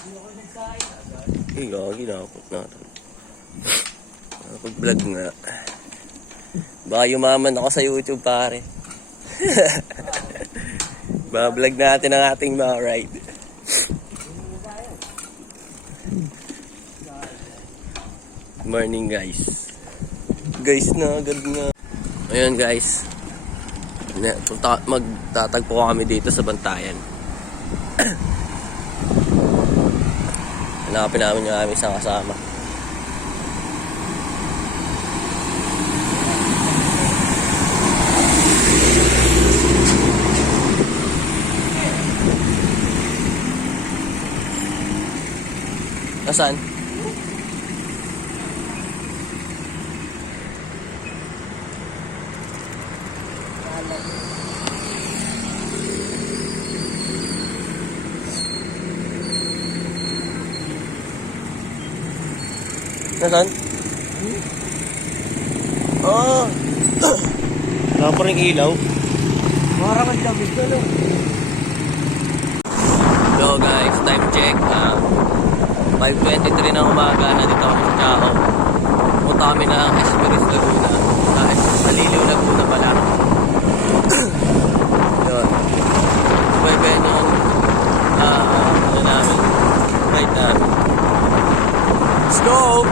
Gagi na ako natin. Pag-vlog nga. Baka yumaman ako sa YouTube, pare. Ba-vlog natin ang ating mga ride. Morning, guys. Guys na, agad nga. Ayun, guys. Magtatagpo kami dito sa Bantayan. Hanapin namin yung aming isang kasama. Nasaan? Nasaan? Oh! Wala pa rin ilaw. Mara ka dyan, gusto lang. So guys, time check. 5:23 ng umaga na dito kami sa Chao. Punta kami ng Esperis Laguna. Sa Liliw Laguna pala. Yun. Pwede yun. Ano namin. Ride namin. Let's go!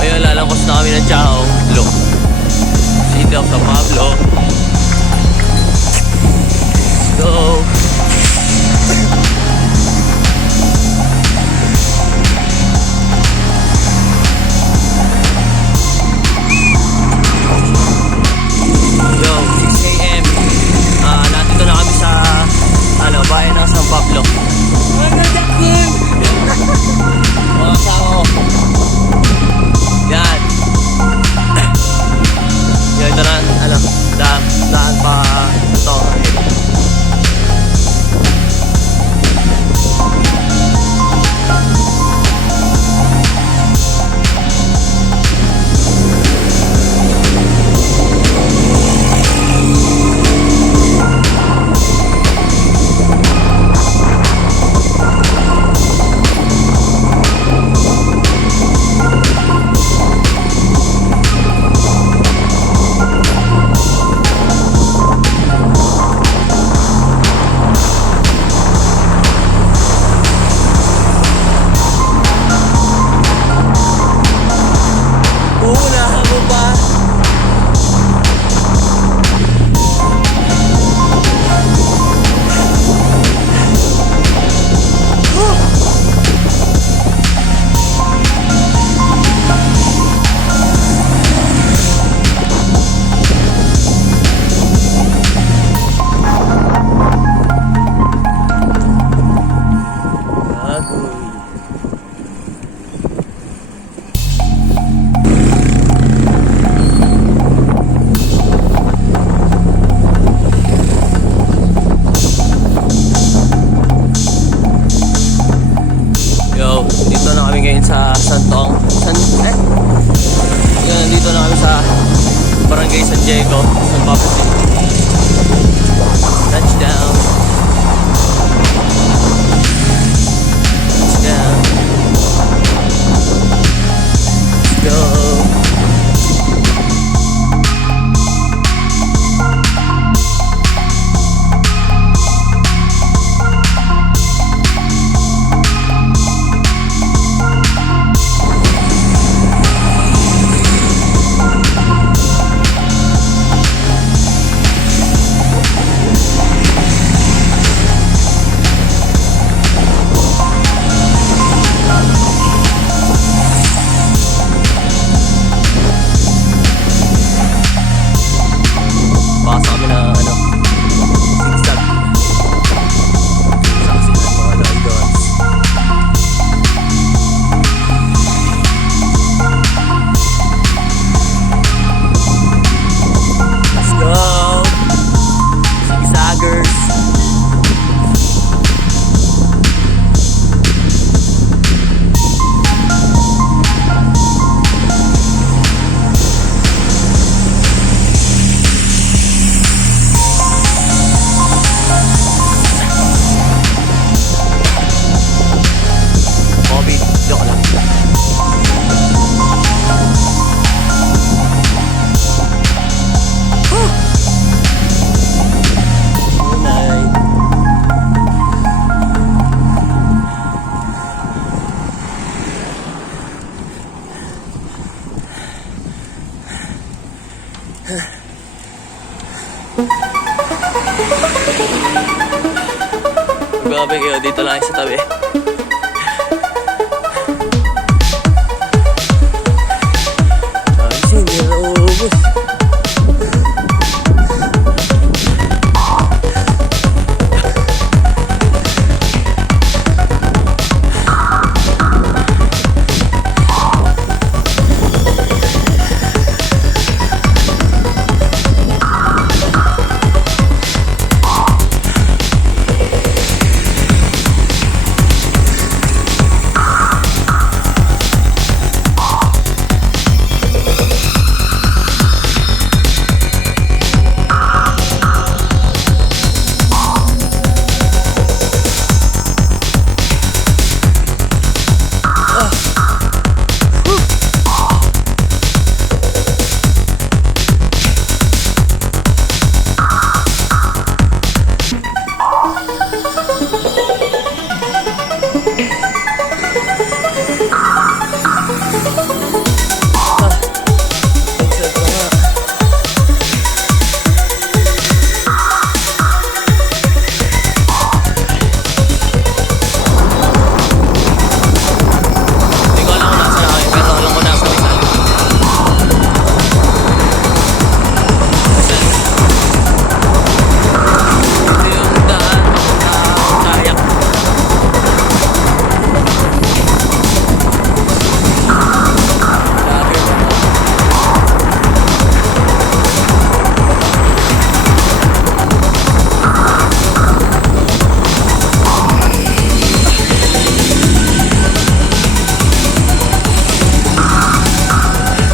Ayun, lalangkos na kami ng Chao. Look. City of San Pablo. Let's go! Bayan ng San Pablo. Mga kasama ko. Yan. Yan, daan pa ito. Sa Santong yan, dito na kami sa Barangay San Diego, San Pablo City. Touchdown. Touchdown. Let's go. Grabe kayo, dito lang sa tabi. Ay, hindi na uubos.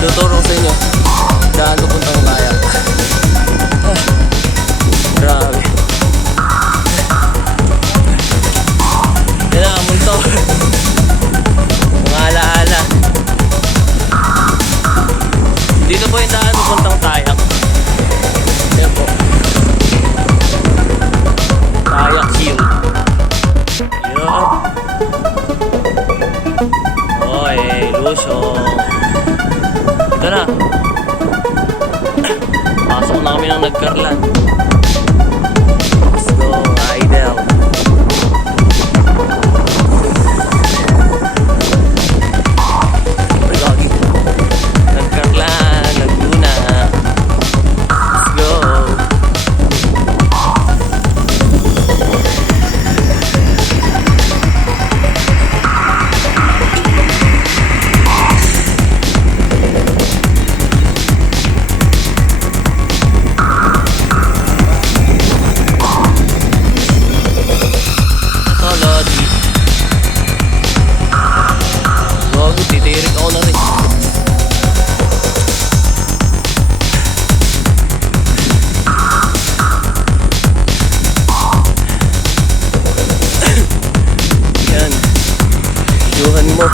Tuturo sa inyo daan pupuntang Bayak. Grabe. Yan ang multo. Mga alaala. Dito po yung daan pupuntang Tayak. Yan po. Tayak Shield. Yun. Oy, Lusong. Ito na. Pasok na kami ng Nagkarlan. Let's go, idol. Lagi. Nagkarlan, Laguna. Let's go. Titirik ako na rin. Yan. Yuhan mo.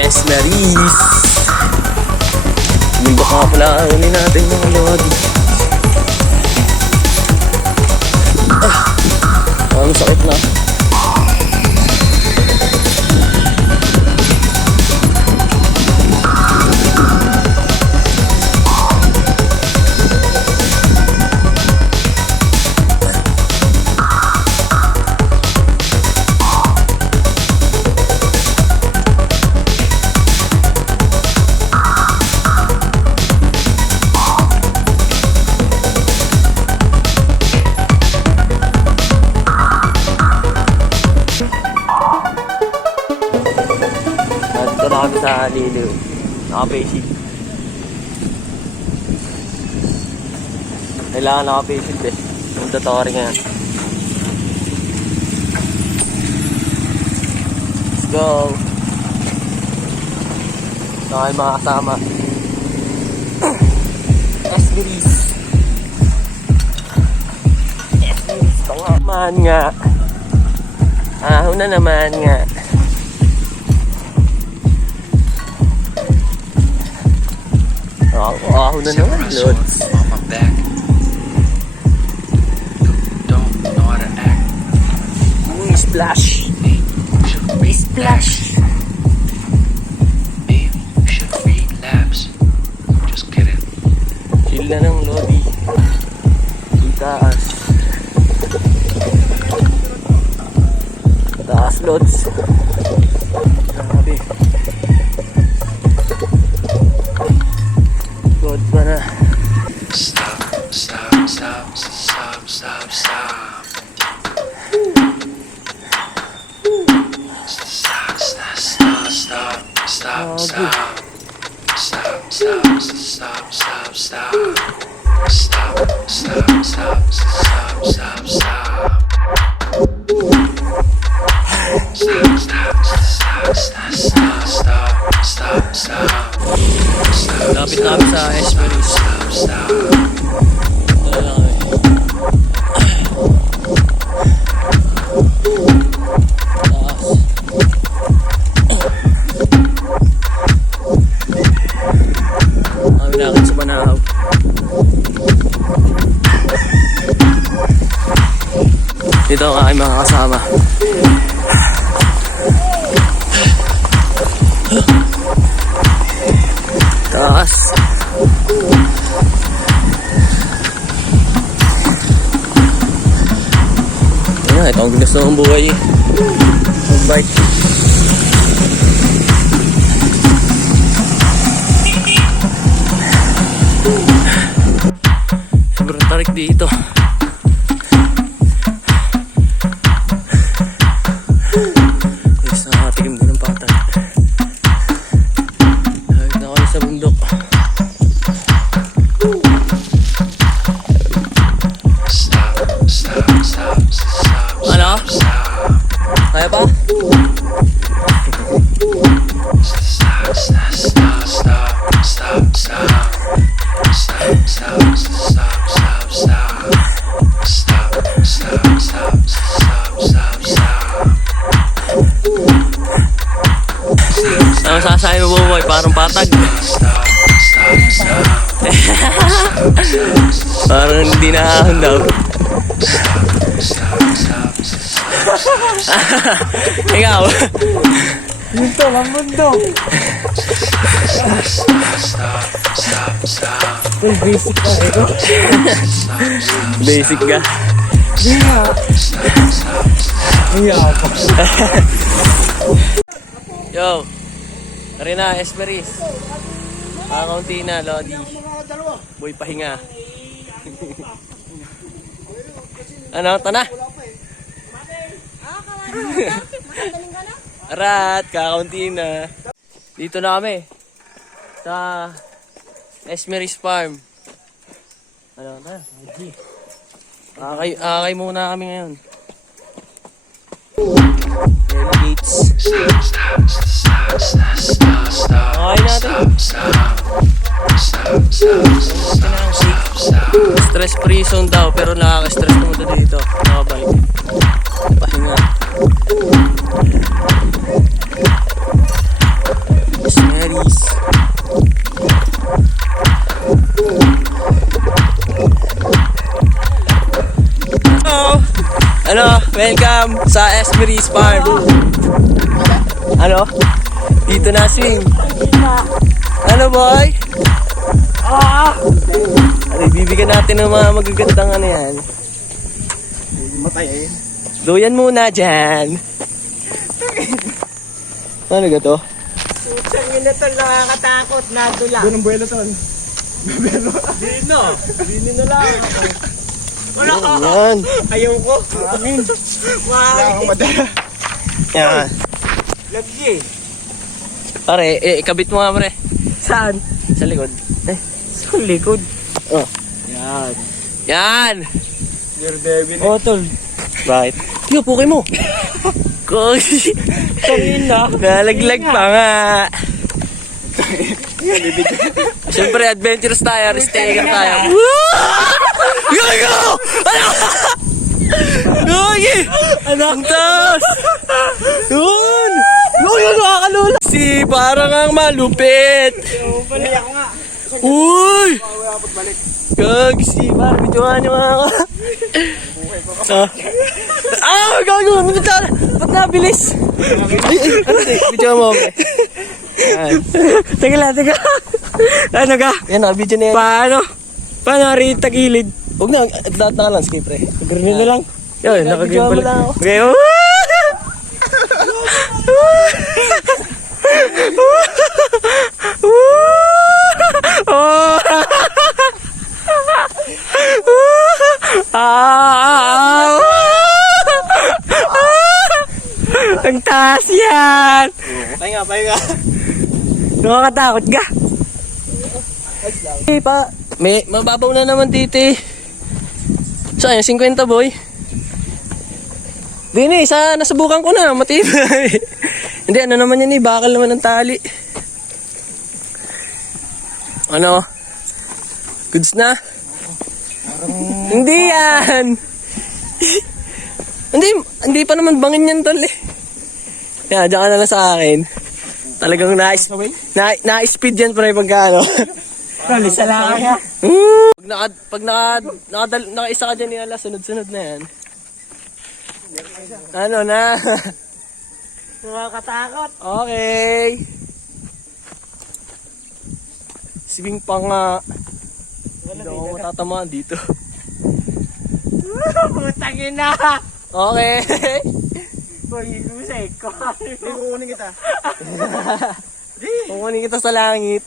Esmeris. Mundo ka pala unin natin mga lodi. Ang sakit na. Kami sa Liliw. Naka-face. Kailangan naka-face eh. Mandatory nga. Let's go. Saka yung mga kasama. Esmeris. Esmeris pa nga. Man nga. Ahon na naman nga. Ahon na naman, Lods. On my back. Don't know how to act. Splash. Maybe you should read Splash. Maybe you should read labs. Just kidding. Chill na ng Lodi. Itaas. Taas, Lods. Grabe. God pa na. Stop, stop, stop, stop, stop, stop. Stop, stop, stop, stop, stop, stop. Stop, stop, stop, stop, stop. Stop, stop, stop, stop, stop, stop. Stop, stop, stop, stop, stop, stop, stop, stop. Lapit namin sa Esmeris. Stop, stop. Ito na lang eh. Taas. Kami nakit sa Banahaw. Dito ang aking mga kasama. Taas. Ayan, ito ang gusto ng buhay. Mag-bike. Sobrang tarik dito. Yes, nakatikim din ng patag. Ayun na kami sa bundok. Stop, stop, stop, stop, Ano? stop. Kaya pa? Stop, stop, stop, stop, stop, stop. Stop, stop, stop, stop, stop. Stop, stop, stop, stop, stop, stop. Ano sasabi mo buhay? Parang patag. Stop, stop, stop. Parang hindi naahon daw. Stop, stop, stop. Ikaw. Dito, ang mundo. Stop, stop, stop. Uy, basic na ito. Basic ka. Hindi nga. Hindi ako. Yo. Tari na, Esmeris. Pakaunti na, Lodi. Boy, pahinga. Ano, tana? Arat, kakaunti na. Dito na kami. Sa Esmeris Farm. Ano, tara. Akay muna kami ngayon. Gates. Stop, stop, stop, stop, stop, stop. Okay natin. Stop, stop, stop, stop, stop, stop. Stress free zone daw, pero nakaka-stress pumunta dito. Nakabike. Pahinga. Esmeris. Hello! Ano? Welcome sa Esmeris Farm. Ano? Dito na swing. Ano boy? Ano, ibibigyan natin ng mga magagandang ano yan. Matay eh. Duyan muna dyan. Ano ga to? Saan yun na ito nakakatakot? Nadula. Doon ang buwelo to. Dino. Dino na lang. Wala ka. Yan. Ayaw ko. Amin. Wala akong madala. Yan. Lagi. Pare, ikabit mo nga pre. Saan? Sa likod. Sa likod. Oh. Yan. Yan. Your baby. Oh, tol. Bakit? Yo, puki mo. Koy. Kanina. Nalaglag pa nga. Siyempre, adventurous tayo. Risk taker tayo. Gago! Gagi! Ang taas! Yun! Yun, nakakalula! Si parang ang malupit! Balik ako nga. Uy! Gagi si parang videohan niyo mga gago! Ba't nabilis? Ano video mo? Teka lang. Ano ka? Yan na, video na yan. Paano rin tagilid? Huwag na, lahat na lang, skip pre. Green na lang. Yun, nakagrin Video mo pala. lang ako. Okay, ang taas yan! Pahinga. Nakakatakot ka? May mababaw na naman dito eh. Saan yung 50 boy? Dini, nasubukan ko na, matibay. Hindi, ano naman yan eh, bakal naman ng tali. Ano? Goods na? Hindi yan! hindi pa naman bangin yan tol eh. Yan, dyan ka na lang sa akin. Talagang na-speed yan pa rin pagka ano. Tol, isa lang kaya. Pag nakaisa ka dyan nila, sunod-sunod na yan. Ano na? Nakakatakot. Okay. Sibing pa nga. Hindi ako matatamaan dito. Putang ina! Okay. Boy, lusay ko. Kukunin kita. Kukunin kita sa langit.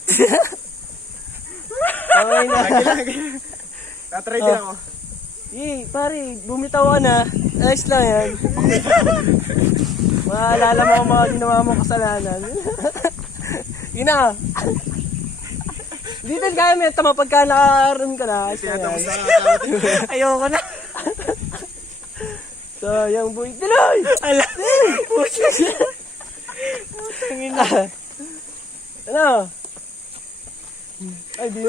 Okay na. Tatry din ako. Pare, bumitaw ka na. Ayos lang yan. Maalala mo ang mga ginawa mong kasalanan. Yun na. Hindi din kaya may tama pagka nakaroon ka na. Ayos lang yan. Ayoko na. Sayang boy. Diloy! Ala! Putang ina. Ano? Ay, di.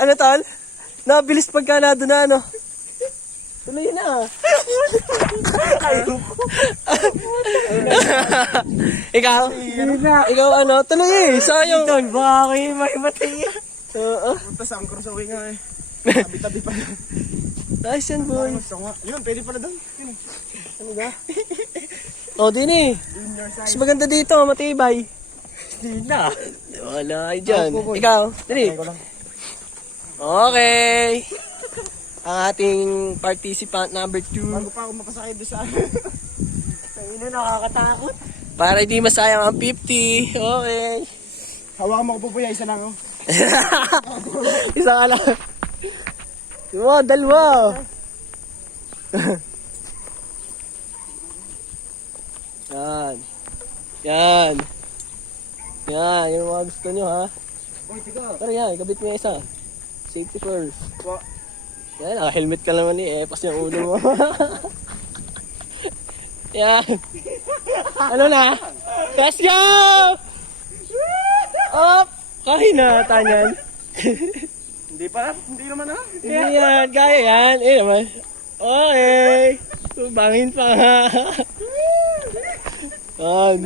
Ano tol? Nabilis pagka na doon na ano. Tuloy na. Ikaw? Ikaw ano? Tuloy eh. Sayang. Tol, baka ako yung may matay. Oo. Punta sa angkor sa uwi nga eh. Tabi-tabi pa na. Nice yan boy. Gusto nga. Yun, pwede pala doon. Ano ba? Oh, din eh. Mas maganda dito, matibay. Hindi na. Wala dyan. Ikaw? Dali. Okay. Ang ating participant number 2. Bago pa ako mapasakay doon sa Ang ina, nakakatakot. Para hindi masayang ang 50. Okay. hawakan mo ko po isa lang oh. Isa ka lang. Wow, dalawa. Yan. Yan. Yan, yung mga gusto nyo ha. Pero yan, kabit mo yung isa. Safety first. Yan, naka-helmet ka naman eh. Pas yung ulo mo. Yan. Ano na? Let's go! Up! Kahinata niyan. Hindi naman ha. Hindi yan, kaya yan. Eh naman. Okay. Bangin pa nga. Yan.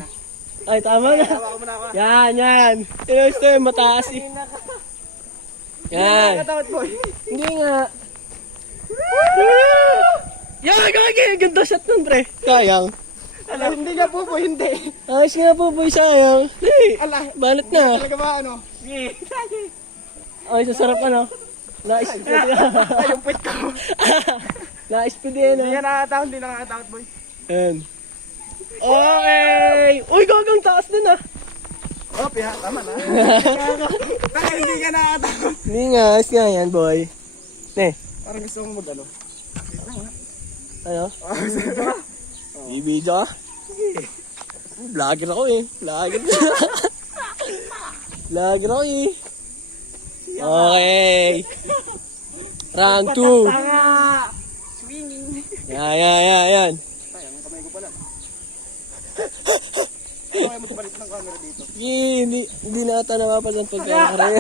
Ay, tama na. Hawakan mo na ako. Yan. Ito yung mataas eh. Yan. Nakatawad boy. Hindi nga. Yan, kaya ganda shot nun, pre. Sayang. Ala, hindi nga po po, hindi. Ayos nga po, boy, sayang. Hey, Ala, balat na. talaga ba ano? Ay, sasarap ano. Na-speed Ay, yung puwit ko. Na-speed yan, Hindi nga nakakatawad, hindi nakakatawad boy. Yan. Okay! Uy, gagang taas din ah! Oh, piha, tama na. Taka, hindi ka nakakatawad. Hindi nga, ayos nga yan, boy. Ne, Parang gusto mo mag ano. ano? Video ka? Vlogger ako eh. Vlogger ako eh. Okay. Round 2. Tanga! Swinging. Yan. Kaya magbalik ng camera dito. Hindi na ata napapasan pagkakaroon.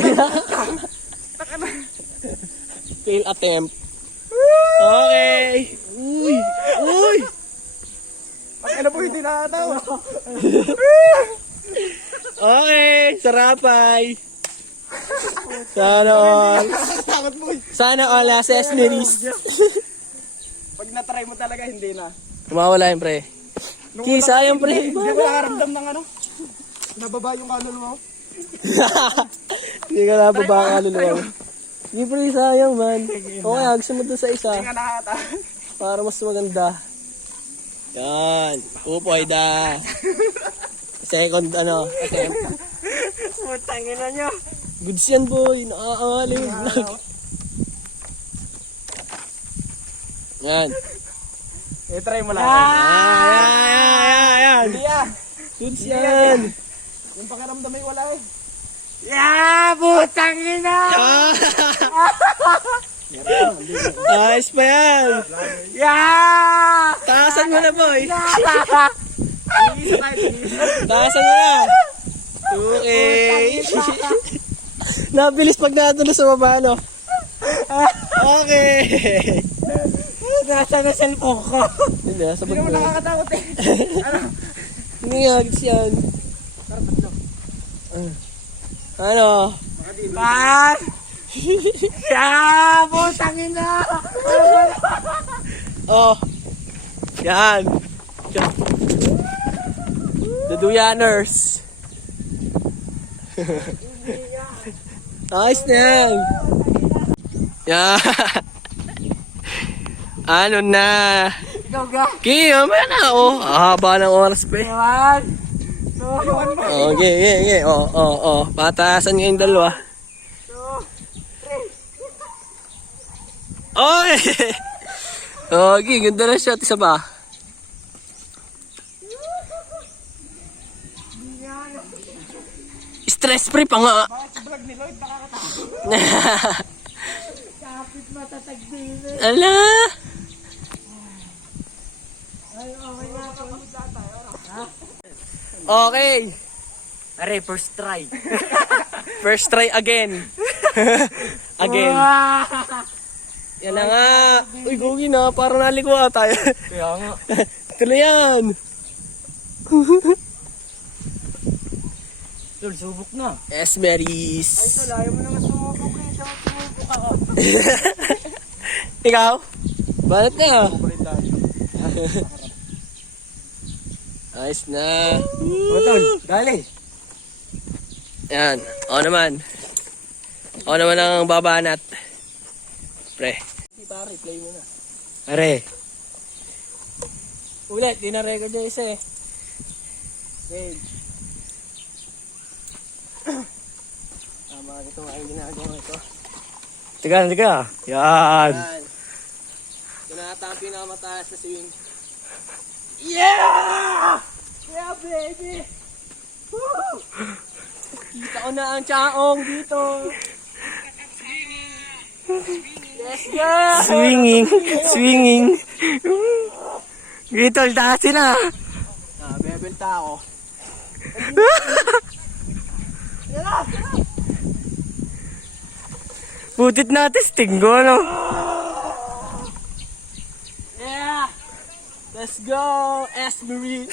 Fail attempt. Okay. Uy. Uy. Ano po hindi nakatawa? Okay. Sarapay. Sana all. Takot mo. Sana all accessories. Pag na-try mo talaga, hindi na. Mawala yun, pre. Sayang, pre. Hindi ko nakaramdam ng ano. Nababa yung kaluluwa mo. Hindi ka nababa ang kaluluwa. Hindi, pre. Sayang, man. Okay, gusto mo dun sa isa. Hindi nga nakatawa. Para mas maganda. Yan. Upoy da. Second, attempt. Putangin na nyo. Goods yan, boy. Nakakaali. Yan. Try mo lang. Yan. Hindi ah. Goods yan. Yung pakiramdam ay wala eh. Putangin na. Ayos pa yan. Taasan mo na, boy. Taasan mo na. Okay. Nabilis pag natulo sa baba, no? Okay. Nasa na cellphone ko. Hindi, nasa Hindi bag mo mo. nakakatakot eh. Hindi nga, goods yan. Ano? Pan! Putangin na. Oh. Yan. The Duyaners. Ayos na yan. Yan. Ano na? Go, go. Kaya man na, oh. Haba ng oras pa eh. One. Okay. Oh. Patasan nga yung dalawa. Okay. Okay, ganda na shot. Isa ba? Stress free pa nga. Vlog ni Lloyd, nakakatakot. Kapit matatagbilin. Ala. Ay, okay na. Okay. Are, first try. First try again. Again. Yan na nga. Uy, gugi na. Parang nalikuha tayo. Kaya nga. Tuloy yan. Tol, subok na. Esmeris. Ay, tol, ayaw mo naman sumubok eh. Dapat sumubok ako. Ikaw? Banat na. Ayos na. O, tol, dali. Yan. Ako naman. Ako naman ang babanat. Pre. Pare, play mo na. Are. Ulit, di na record yung isa eh. Game. Tama ito nga yung ginagawa ito. Tiga. Yan. Yan. Ito na ata ang pinakamataas na swing. Yeah! Yeah, baby! Woo! Kita ko na ang chaong dito. Let's go! Swinging. Gitol, taas na. Bebenta ako. Putit na testing ko, no? Yeah! Let's go! Esmeralda!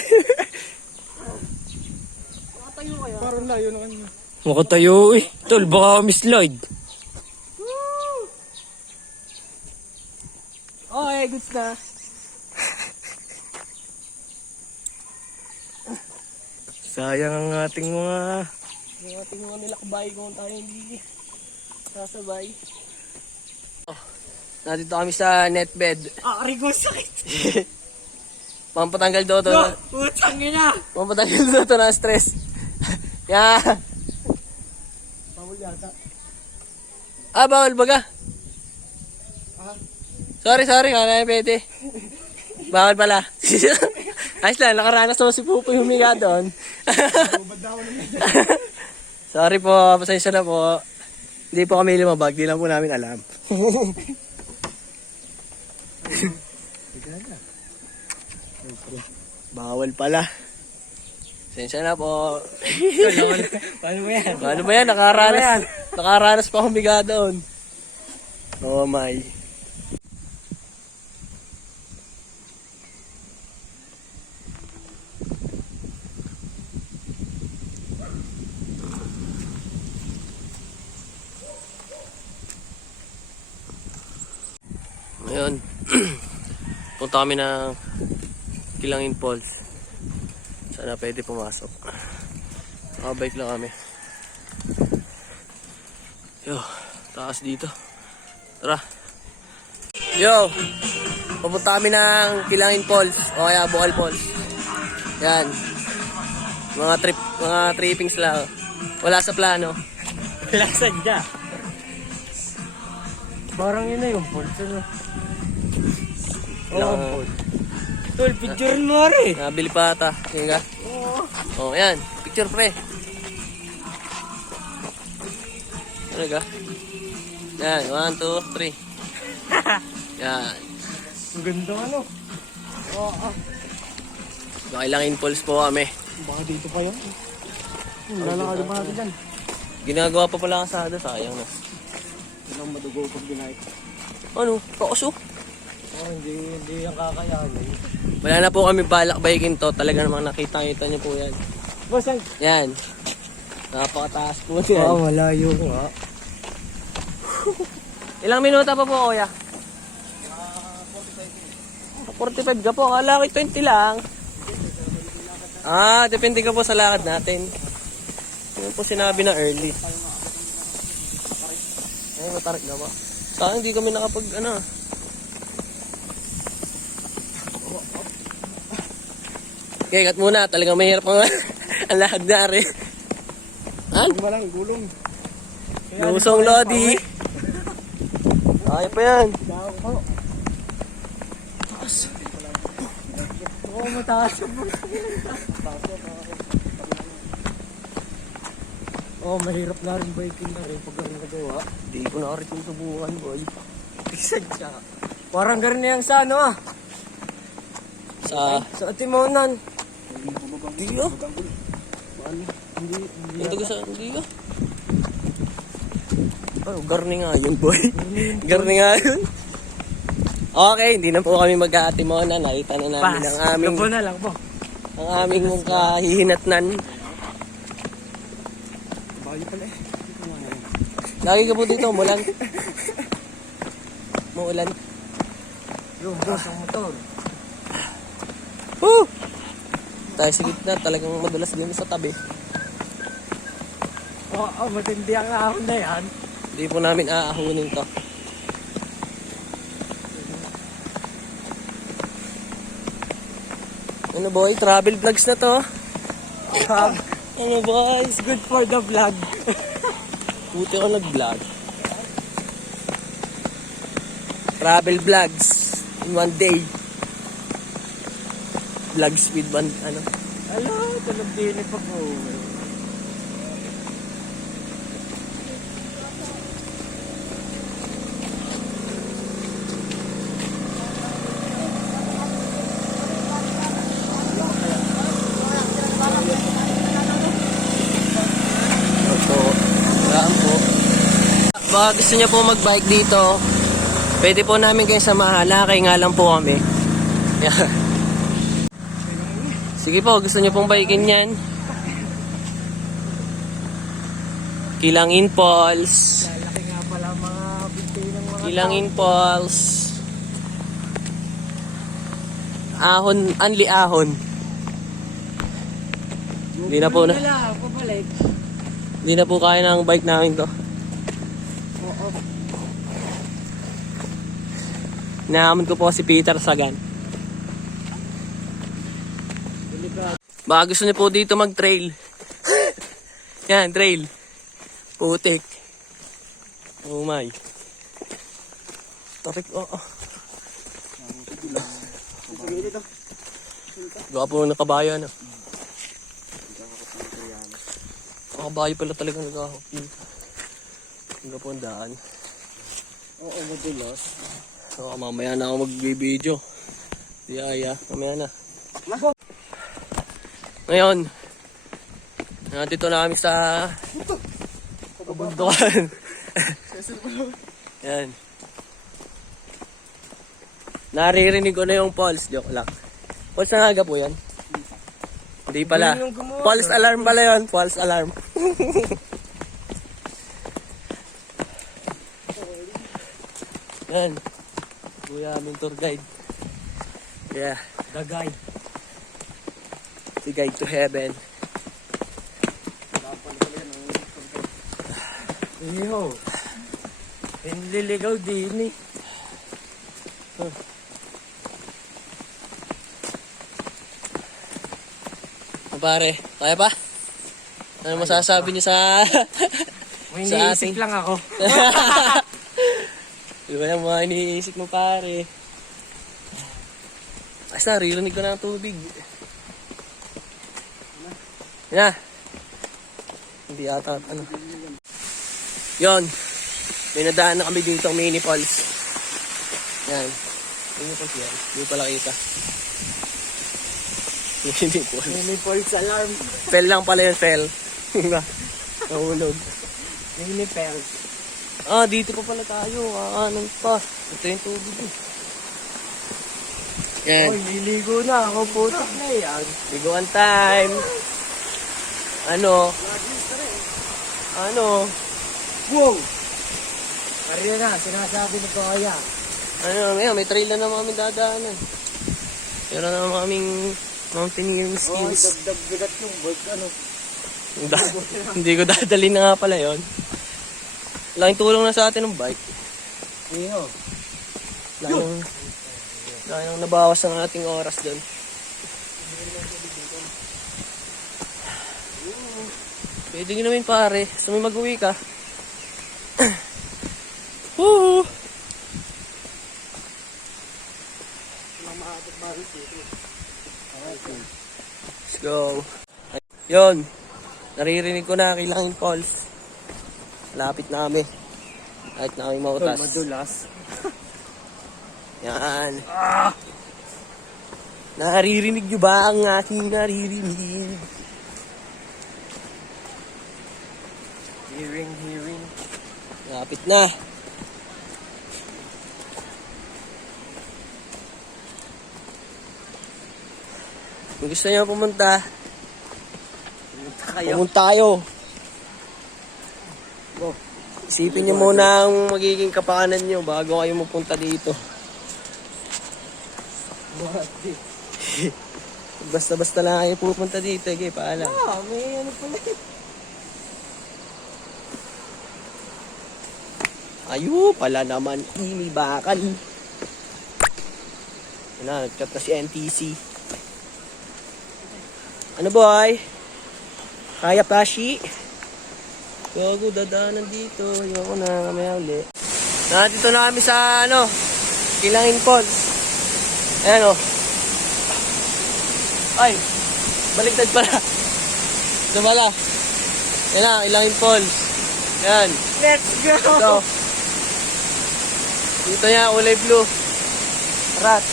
Nakatayo kayo? Parang layo ng ano. Makatayo eh. Tol, baka mislide. Okay, goods na. Sayang ang ating mga... Yung ating mga nilakbay kung tayo hindi sasabay. Oh, nandito kami sa netbed. Rigo, sakit. Pampatanggal daw to. Putang ina. Pampatanggal daw to na stress. Yan. Bawal yata. Bawal baga. Sorry, kaya pwede. Bawal pala. Ayos lang, nakaranas naman si Pupoy humiga doon. Sorry po, pasensya na po. Hindi po kami lumabag, di lang po namin alam. Bawal pala. Sensya na po. Paano mo yan? Paano ba yan? Nakaranas pa humiga doon. Oh my. Ngayon, punta kami ng Kilangin Falls. Sana pwede pumasok. Nakabike lang kami. Yo, taas dito. Tara. Yo, pupunta kami ng Kilangin Falls o kaya Bukal Falls. Yan. Mga trippings lang. Wala sa plano. Wala sadya. Parang yun na yung falls, ano? Oo, Lang- falls. Tol, picture mo rin. Nabili pa ata. Sige ka. Oh, yan. Picture pre. Ano ka? Yan. 1, 2, 3. Yan. Ang ganda ano. Oo. Kilangin Falls po kami. Baka dito pa yan. Lalakad pa natin dyan. Ginagawa pa pala kasada. Sayang na. Ilang madugo pag ginahit. Ano? Kaoso? Oh, hindi yung kakayanin. Wala na po kami balak biking to. Talaga namang nakita niyo po yan. Boss, ang... Yan. Napakataas po yan. Oo, malayo nga. Ilang minuta pa po, kuya? 45 ka po. Akala ko 20 lang. Depende ka po sa lakad natin. Yun po sinabi na early. Ay, matarik na ba? Saan hindi kami nakapag, Okay, cut muna. Talagang mahirap ang ang lakad na rin. Walang gulong. Lusong Lodi. Kaya pa yan. Oo, mataas. Oo, mahirap na rin biking na rin pag gano'n nagawa. Hindi ko na rin yung subukan, boy. Isad siya. Parang gano'n na yung sa ano sa Timonan. Hindi ah. Hindi ah. Oh, garni nga yun, boy. Garni nga yun. Okay, hindi na po kami mag-aatimona. Nakita na namin Lubo na lang po. ang aming mong kahihinatnan. Bayo pala eh. Lagi ka po dito, umulan. Muulan. Yung boss ang motor. Woo! Tayo sa gitna, talagang madulas din sa tabi. Oo, matindi ang ahon na yan. Hindi po namin aahunin to. Ano boy, travel vlogs na to. Ano boys? Good for the vlog. Buti ako nag-vlog. Travel vlogs in one day. Vlogs with one, Ala, tulog din eh pag Opo. Saan po? Baka gusto niyo po mag-bike dito, pwede po namin kayo samahan. Nakakay nga lang po kami. Yan. Sige po, gusto niyo pong bikin yan. Kilangin Falls. lalaki nga pala mga bintay ng mga Kilangin Falls. Ahon, anli ahon. Hindi na po na. nila, pabalik. Hindi na po kaya ng bike namin to. Oo. Naamon ko po si Peter Sagan. Baka gusto niyo po dito mag-trail. Yan, trail. Putik. Oh my. Topic, Gawa po ng kabayo, ano? Kabayo pala talagang nag-ahok dito. Hanggang po ang daan. Oo, madulas. So, mamaya na ako mag-video. Di aya, mamaya na. Ngayon, Nandito na kami sa kabundukan. Yan. Naririnig ko na yung pulse. Joke lang. Pulse na aga po yan. Hindi pala. False alarm pala yun. False alarm. Yan. Kuya aming tour guide. Yeah. The guide. The guide to heaven. Iyo. Hinliligaw din eh. Pare, kaya pa? Ano masasabi niyo sa... May sa iniisip ating- lang ako. Di ba yung mga iniisip mo pare? As naririnig ko na ang tubig. Yan na. Hindi ata ano. Yon. May nadaan na kami dito mini falls. Yan. Mini falls yan. Hindi pala kita. Mini falls. May false alarm. Fell lang pala yun, fell. Diba? Nahulog. May false. Ah, dito pa pala tayo. Aanong pa. Ito yung tubig eh. Yan. Oy, niligo na ako. Putok na yan. Liguan time. Ano? Ano? Wow! Ariya na, sinasabi ni Kuya. Ano? Ngayon, may trail na naman kami dadaanan. Meron na naman kaming mountaineering skills. Dagdag-bigat yung work, ano. Hindi ko dadalhin na nga pala yun. Laking tulong na sa atin ng bike. Iyo. Laking nabawas ang ating oras doon. Pwede nyo namin pare. Gusto mo mag-uwi ka? Woo! Let's go. Yun. Naririnig ko na kailangan calls. Lapit na kami. Kahit na kami mautas. Madulas. Yan. Naririnig nyo ba ang aking naririnig? Hearing. Lapit na. Kung gusto nyo pumunta, pumunta kayo. Isipin nyo muna ang magiging kapakanan nyo bago kayo mapunta dito. Basta-basta lang kayo pupunta dito. Okay, paalam. May ano pala. Ayo, pala naman. Inibakal. Yan na, nag-chat na si NTC. Ano boy? Kaya Pashi? Gago, dadaanan dito. Ayoko na, kamaya uli. Nandito na kami sa, Kilangin Falls. Ayan o. Ay, baliktad pala. Ito pala. Yan na, Kilangin Falls. Yan. Let's go! Ito. Dito niya, kulay blue. Rat.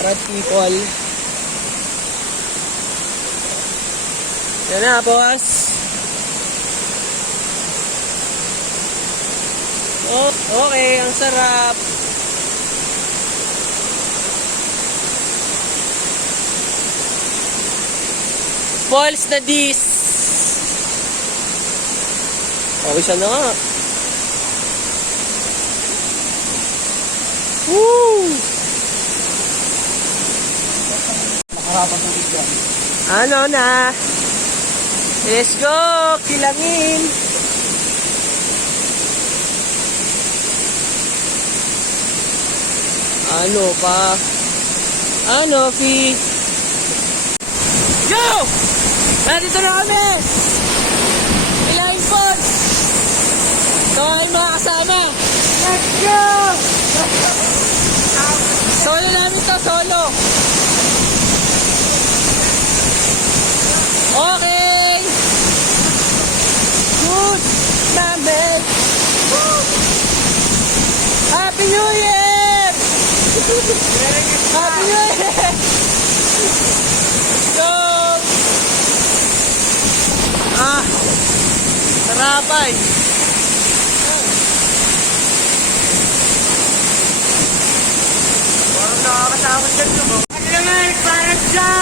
Rat people. Yan na, boss. Oh, okay, ang sarap. Falls na dis. Okay siya na nga. Woo! Nakarapan ng bigyan. Ano na? Let's go! Kilangin! Ano pa? Ano, Fi? Go! Nandito na kami! Kilangin Falls! Ito ay mga kasama! Let's go! Solo namin to, solo! Okay! Good! Namin! Happy New Year! Happy New Year! Let's go! Trapay. Parang nakakatakot dyan mo. Ang lamig, parang siya!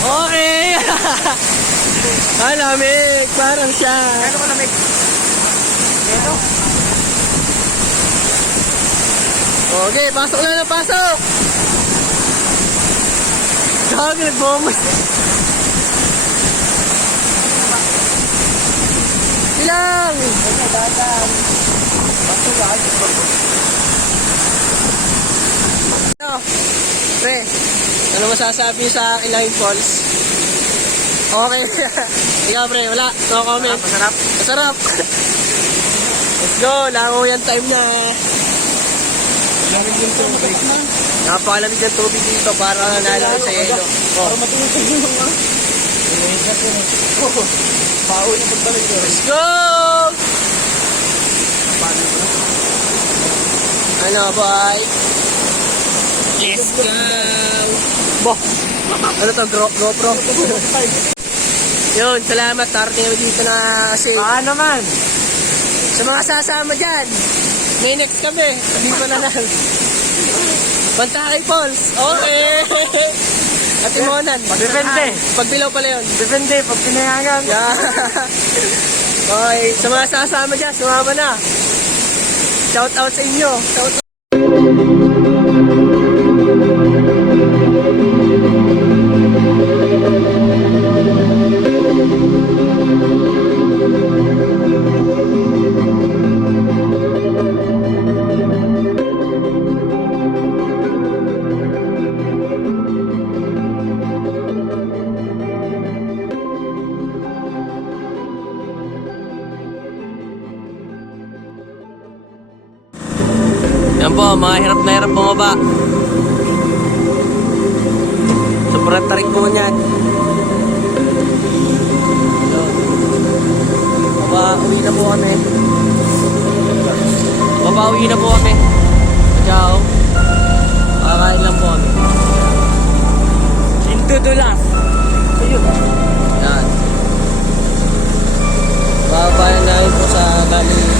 Okay. Lamig, parang siya. Ano ko lamig? Ano? Okay, pasok na, pasok. Gag, nagbomos. Silang! Ano? Pre, ano masasabi sa Ilahin Falls? Okay. Ikaw pre, wala. No comment. Masarap. Masarap. Let's go, lango yan time na. Lamig yung tubig. Napakalamig ng tubig dito para nanalo sa yelo. Para matulog yung mga. Baon yung pagbalik ko. Let's go! Ano, boy? Let's go! Bo! Ano to, GoPro? Yun, salamat. Tarating kami dito na kasi Naman. sa mga sasama dyan, may next kami. Hindi pa nanal. Pantakay Falls. Okay! At Timonan. Depende. Pagbilaw pala yun. Depende, pag pinayangan. Yeah. Okay, sa mga sasama dyan, sumama na. Shout out sa inyo. Shout out. Yan po, mga hirap na hirap bumaba. Sobrang tarik po niyan. Uwi na po kami. Uwi na po kami. Ciao. Kakain lang po kami. Sintudulas. Yan. Babayan namin po sa galing